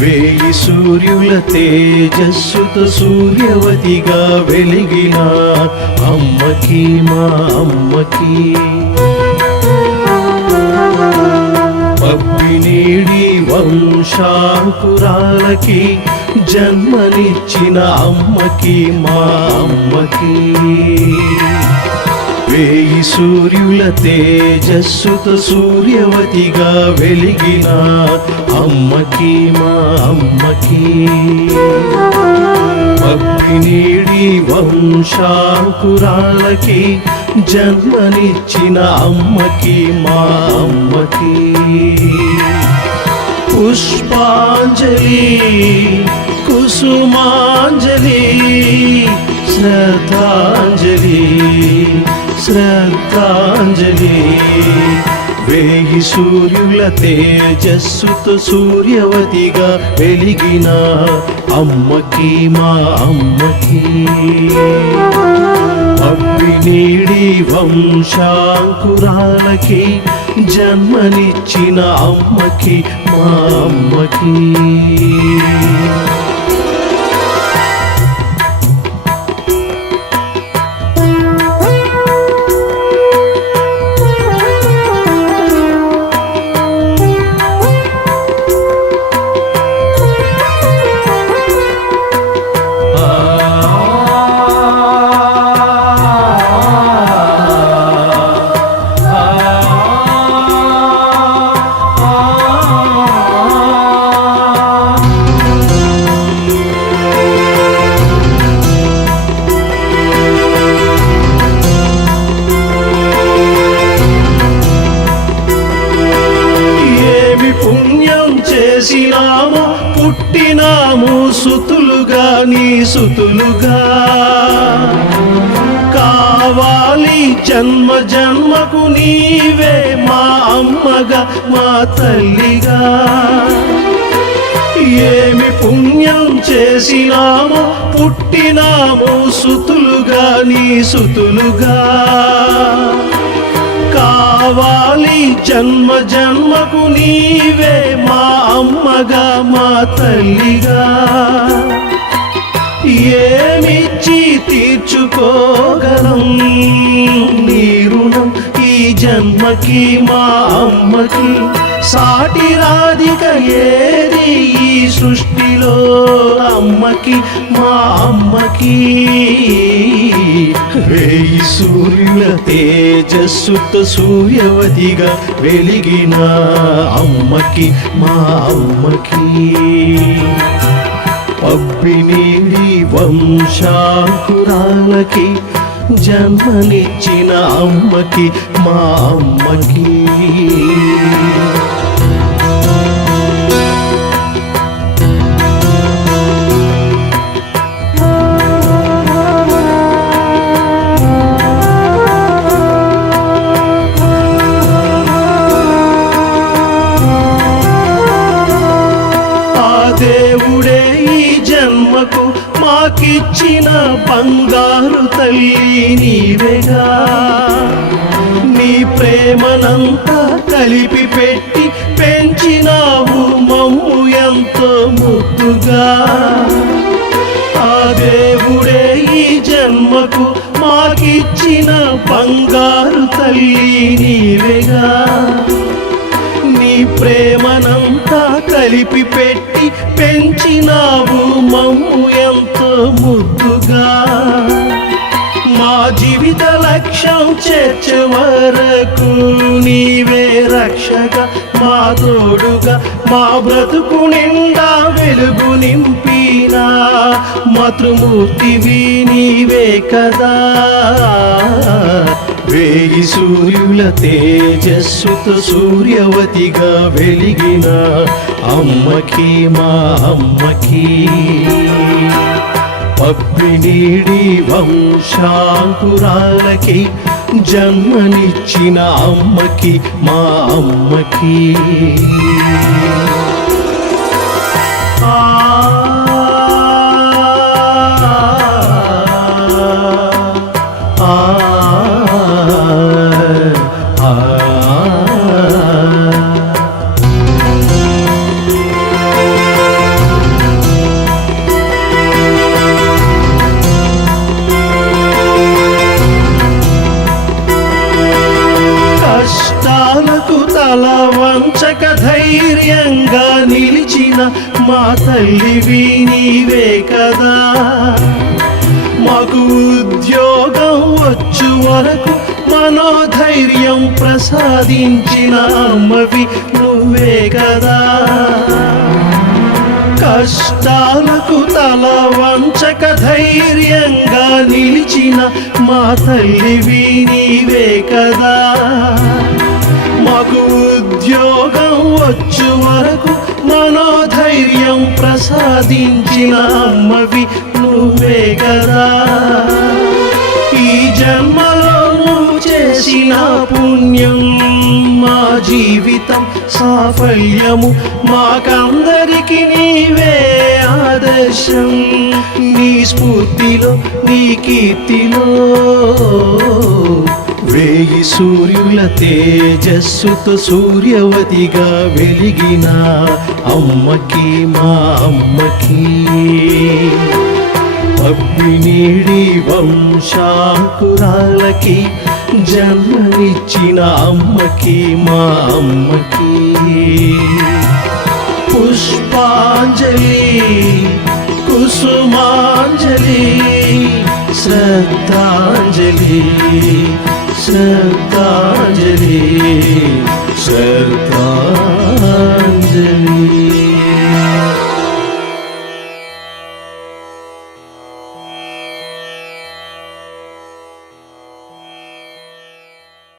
వేయి సూర్యుల తేజస్సుతో సూర్యవతిగా వెలిగిన అమ్మకి మా అమ్మకి పబ్బినీడి వంశాంకురాలకి జన్మనిచ్చిన అమ్మకి మా అమ్మకి వేయి సూర్యుల తేజస్సుతో సూర్యవతిగా వెలిగిన అమ్మకి మా అమ్మకి పబ్బినీడి వంశాంకురాలకి జన్మనిచ్చిన అమ్మకి మా అమ్మకి పుష్పాంజలి కుసుమాంజలి శ్రద్ధాంజలి శ్రద్ధాంజలి వేయి సూర్యుల తేజస్సుతో సూర్యవతిగా వెలిగిన అమ్మకి మా అమ్మకి పబ్బినీడి వంశాంకురాలకి జన్మనిచ్చిన అమ్మకి మా అమ్మకి చేసినాము పుట్టినాము సుతులుగా నీ సుతులుగా కావాలి జన్మ జన్మకు నీవే మా అమ్మగా మా తల్లిగా ఏమి పుణ్యం చేసినాము పుట్టినాము సుతులుగా నీ సుతులుగా కావాలి జన్మ జన్మకు నీవే మా అమ్మగా మా తల్లిగా ఏమిచ్చి తీర్చుకోగలం నీ రుణం ఈ జన్మకి మా అమ్మకి సాటి రాధిక ఏది ఈ సృష్టిలో అమ్మకి మా అమ్మకి వేయి సూర్యుల తేజస్సుతో సూర్యవతిగా వెలిగిన అమ్మకి మా అమ్మకి పబ్బినీడి వంశాంకురాలకి జన్మనిచ్చిన అమ్మకి మా అమ్మకి దేవుడే ఈ జన్మకు మాకిచ్చిన బంగారు తల్లి నీవేగా నీ ప్రేమనంతా కలిపి పెట్టి పెంచినావు మమ్ము ఎంతో ముద్దుగా ఆ దేవుడే ఈ జన్మకు మాకిచ్చిన బంగారు తల్లి నీవేగా నీ ప్రేమనంతా కలిపి పెట్టి పెంచినావు మమ్ము ఎంతో ముద్దుగా మా జీవిత లక్ష్యం చేర్చే వరకు నీవే రక్షగా మా తోడుగా మా బ్రతుకు నిండా వెలుగు నింపినా మాతృమూర్తివి నీవే కదా వేయి సూర్యుల తేజస్సుతో సూర్యవతిగా వెలిగిన అమ్మకి మా అమ్మకి పబ్బినీడి వంశాంకురాలకి జన్మనిచ్చిన అమ్మకి మా అమ్మకి నిలిచిన మా తల్లివి నీవే కదా. మాకు ఉద్యోగం వచ్చు వరకు మనోధైర్యం ప్రసాదించిన అమ్మవి నువ్వే కదా. కష్టాలకు తల వంచక ధైర్యంగా నిలిచిన మా తల్లివి నీవే కదా. మాకు ఉద్యోగం వచ్చు వరకు మనోధైర్యం ప్రసాదించిన అమ్మవి నువ్వే కదా. ఈ జన్మలో నువ్వు చేసిన పుణ్యం మా జీవితం సాఫల్యము, మాకందరికి నీవే ఆదర్శం. నీ స్ఫూర్తిలో నీ కీర్తిలో వేయి సూర్యుల తేజస్సుతో సూర్యవతిగా వెలిగిన అమ్మకి మా అమ్మకి, పబ్బినీడి వంశాకురాలకి జన్మనిచ్చిన అమ్మకి మా అమ్మకి పుష్పాంజలి కుసుమాంజలి శ్రద్ధాంజలి శ్రద్ధాంజలి శ్రద్ధాంజలి.